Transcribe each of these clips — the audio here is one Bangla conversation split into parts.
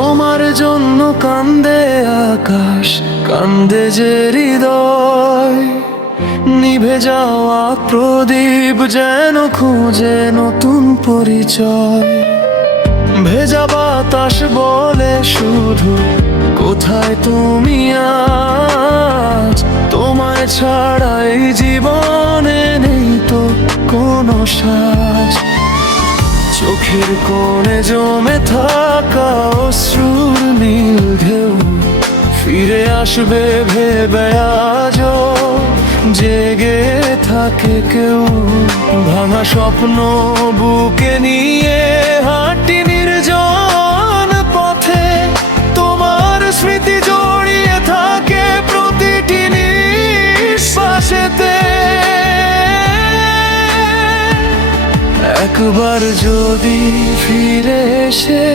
তোমার জন্য কান্দে আকাশ, কান্দে যে হৃদয়। নিভে যাওয়া প্রদীপ যেন খুঁজে নতুন পরিচয়। ভেজা বাতাস বলে শুধু, কোথায় তুমি আজ? তোমায় ছাড়া এই জীবনে নেই তো কোনো সাজ। চোখের কোণে জমে থাকা অশ্রুর নীল ঢেউ ফিরে আসবে ভেবে আজও জেগে থাকে কেউ। ভাঙা স্বপ্ন বুকে নিয়ে হাঁটি নির্জন পথে, তোমার স্মৃতি জড়িয়ে থাকে প্রতিটি নিঃশ্বাসেতে। একবার যদি ফিরে এসে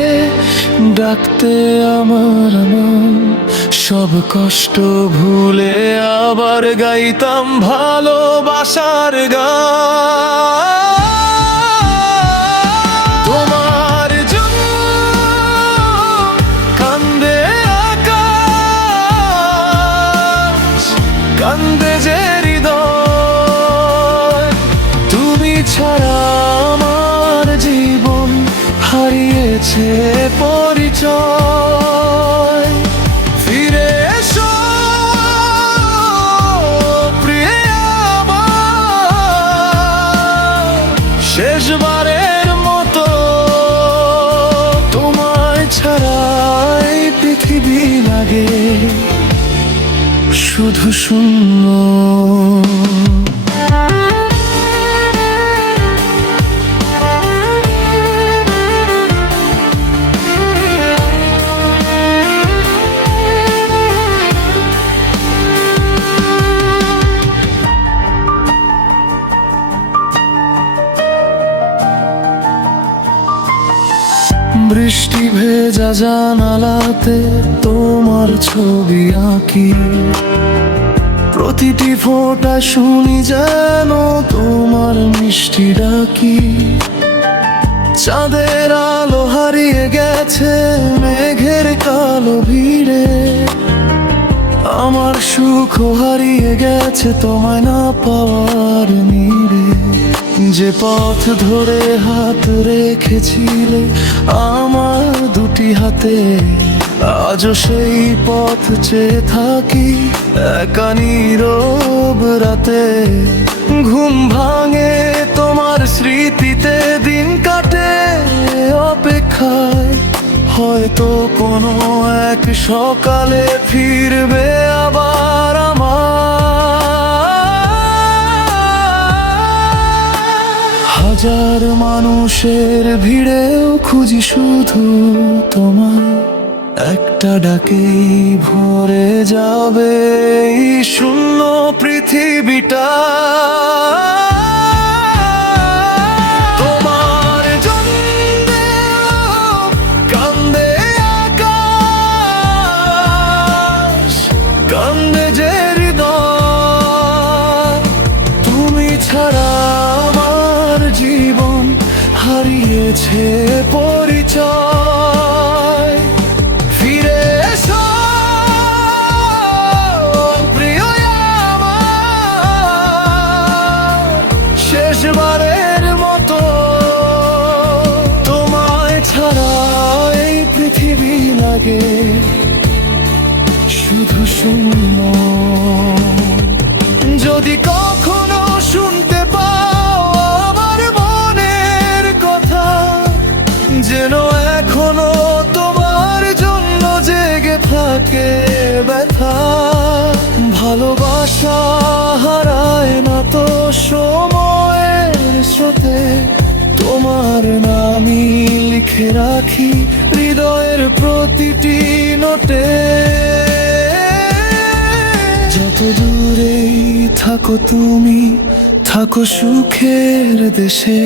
ডাকতে আমার সব কষ্ট ভুলে আবার গাইতাম ভালোবাসার গান। তোমার জন্য কান্দে আকাশ, কান্দে যে হৃদয়। তুমি ছাড়া আমার জীবন হারিয়েছে পরিচয়। ফিরে এসো প্রিয় আমার, শেষবারের মতো। তোমায় ছাড়া এই পৃথিবী লাগে শুধু শূন্য। বৃষ্টি ভেজা জানালাতে তোমার ছবি আঁকি, প্রতিটি ফোঁটা শুনি যেন তোমার মিষ্টি ডাকি। চাঁদের আলো হারিয়ে গেছে মেঘের কালো ভিড়ে, আমার সুখও হারিয়ে গেছে তোমায় না পাওয়ার নীড়ে। যে পথ ধরে হাত রেখেছিলে আমার দুটি হাতে, আজও সেই পথ চেয়ে থাকি একা নীরব রাতে। ঘুম ভাঙে তোমার স্মৃতিতে, দিন কাটে অপেক্ষায়। হয়তো কোনো এক সকালে ফিরবে আবার আমার। হাজার মানুষের ভিড়েও খুঁজি শুধু তোমায়, একটা ডাকেই ভরে যাবে এই শূন্য পৃথিবীটা। তোমার জন্য কান্দে আকাশ, কান্দে যে হৃদয়। তুমি ছাড়া আমার জীবন হারিয়েছে পরিচয়। ফিরে এসো প্রিয় আমার, শেষবারের মতো। তোমায় ছাড়া এই পৃথিবী লাগে শুধু শূন্য। যদি কখনো শুনতে পাও আমার মনের কথা, যেন এখনো তোমার জন্য জেগে থাকে ব্যথা। ভালোবাসা হারায় না তো সময়ের স্রোতে, তোমার নামই লিখে রাখি হৃদয়ের প্রতিটি নোটে। যত দূরেই থাকো তুমি, থাকো সুখের দেশে।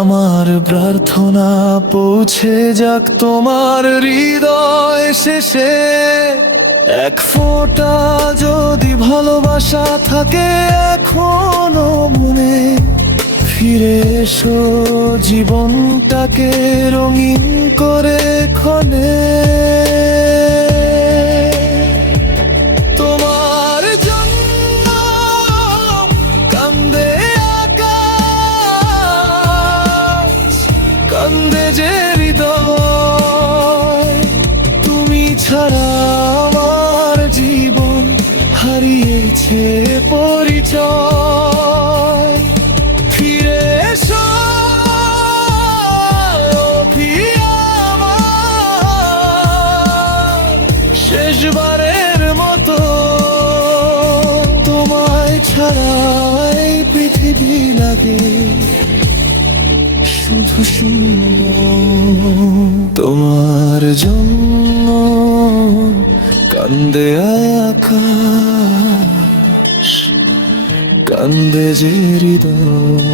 আমার প্রার্থনা পৌঁছে যাক তোমার হৃদয় শেষে। এক ফোঁটা যদি ভালোবাসা থাকে এখনো মনে, ফিরে এসো জীবনটাকে রঙিন করে ক্ষণে। আছে পরিচয়। ফিরে এসো প্রিয়া আমার, শেষবারের মতো তোমায় ছাড়া এই পৃথিবী লাগে শুধু শূন্য। তোমার জন্য কান্দে আকাশ, কান্দে যে হৃদয়,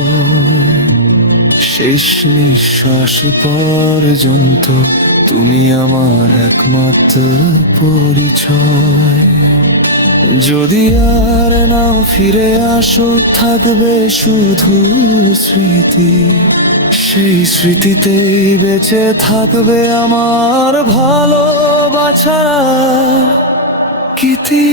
শেষ নিঃশ্বাস পর্যন্ত তুমি আমার একমাত্র পরিচয়। যদি আর না ফিরে আসো, থাকবে শুধু স্মৃতি, সেই স্মৃতিতেই বেঁচে থাকবে আমার ভালোবাসার কীর্তি।